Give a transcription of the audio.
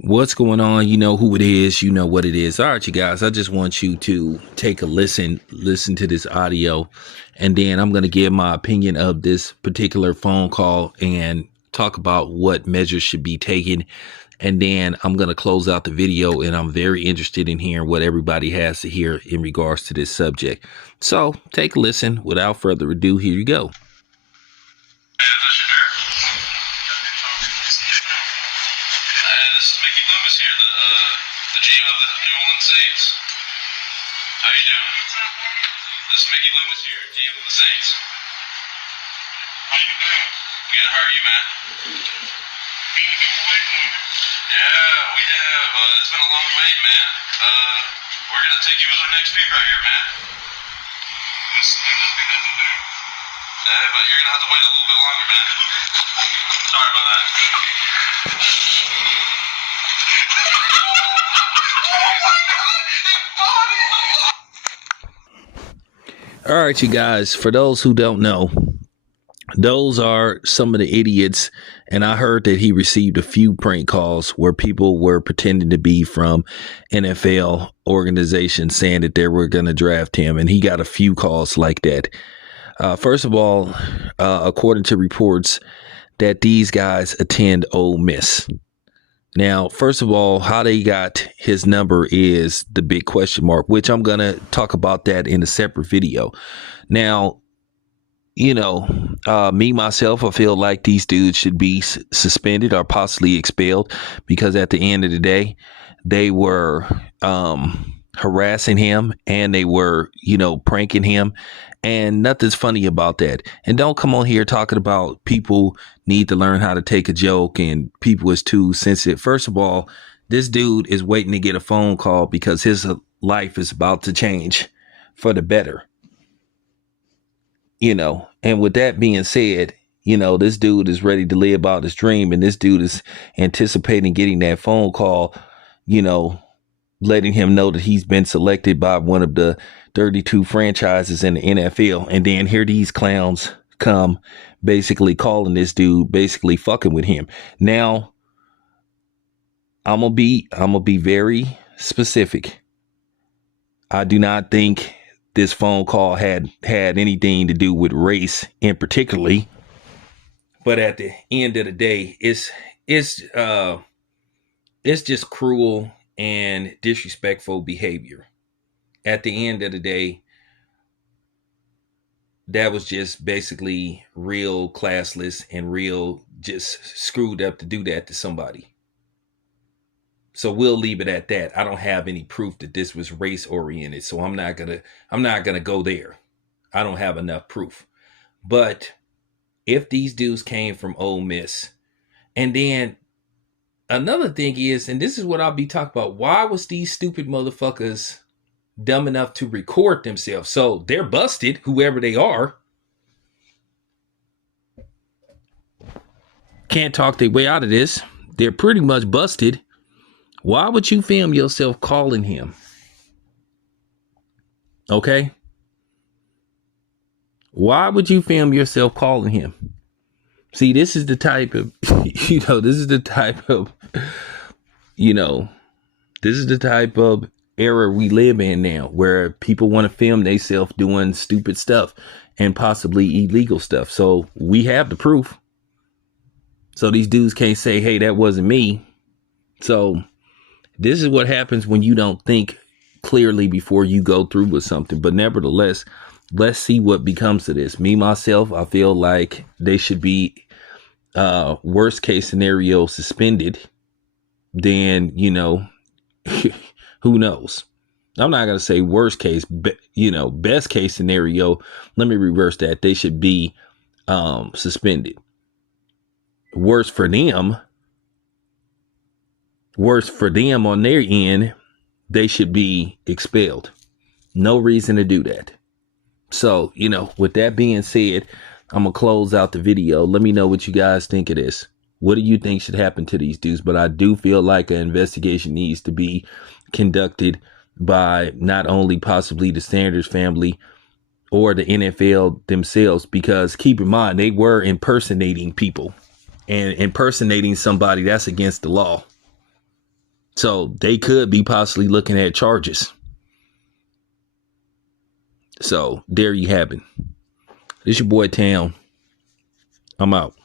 What's going on? You know who it is. You know what it is. All right, you guys, I just want you to take a listen to this audio, and then I'm going to give my opinion of this particular phone call and talk about what measures should be taken. And then I'm going to close out the video, and I'm very interested in hearing what everybody has to hear in regards to this subject. So take a listen. Without further ado, here you go. How you doing? This is Mickey Loomis here, GM of the Saints. How you doing? Good, how are you, man? Yeah, we have. It's been a long wait, man. We're gonna take you as our next pick right here, man. But you're gonna have to wait a little bit longer, man. Sorry about that. All right, you guys, for those who don't know, those are some of the idiots. And I heard that he received a few prank calls where people were pretending to be from NFL organizations saying that they were going to draft him. And he got a few calls like that. First of all, according to reports that these guys attend Ole Miss. Now, first of all, how they got his number is the big question mark, which I'm going to talk about that in a separate video. Now, you know, me, myself, I feel like these dudes should be suspended or possibly expelled because at the end of the day, they were harassing him and they were, pranking him. And nothing's funny about that. And don't come on here talking about people need to learn how to take a joke and people is too sensitive. First of all, this dude is waiting to get a phone call because his life is about to change for the better. And with that being said, this dude is ready to live out his dream. And this dude is anticipating getting that phone call, letting him know that he's been selected by one of the 32 franchises in the NFL. And then here these clowns come basically calling this dude, basically fucking with him. Now, I'm gonna be very specific. I do not think this phone call had anything to do with race in particularly. But at the end of the day, it's just cruel and disrespectful behavior. At the end of the day, that was just basically real classless and real just screwed up to do that to somebody. So we'll leave it at that. I don't have any proof that this was race oriented, so I'm not gonna go there. I don't have enough proof. But if these dudes came from Ole Miss, and then another thing is, and this is what I'll be talking about, why was these stupid motherfuckers dumb enough to record themselves? So they're busted, whoever they are. Can't talk their way out of this. They're pretty much busted. Why would you film yourself calling him? Okay? Why would you film yourself calling him? See, this is the type of, era we live in now, where people want to film themselves doing stupid stuff and possibly illegal stuff. So we have the proof. So these dudes can't say, hey, that wasn't me. So this is what happens when you don't think clearly before you go through with something. But nevertheless, let's see what becomes of this. Me, myself, I feel like they should be worst case scenario suspended. Then, who knows? I'm not going to say worst case, best case scenario. Let me reverse that. They should be suspended. Worse for them on their end, they should be expelled. No reason to do that. So, with that being said, I'm going to close out the video. Let me know what you guys think of this. What do you think should happen to these dudes? But I do feel like an investigation needs to be conducted by not only possibly the Sanders family or the NFL themselves, because keep in mind, they were impersonating people, and impersonating somebody, that's against the law. So they could be possibly looking at charges. So there you have it. This your boy Tam. I'm out.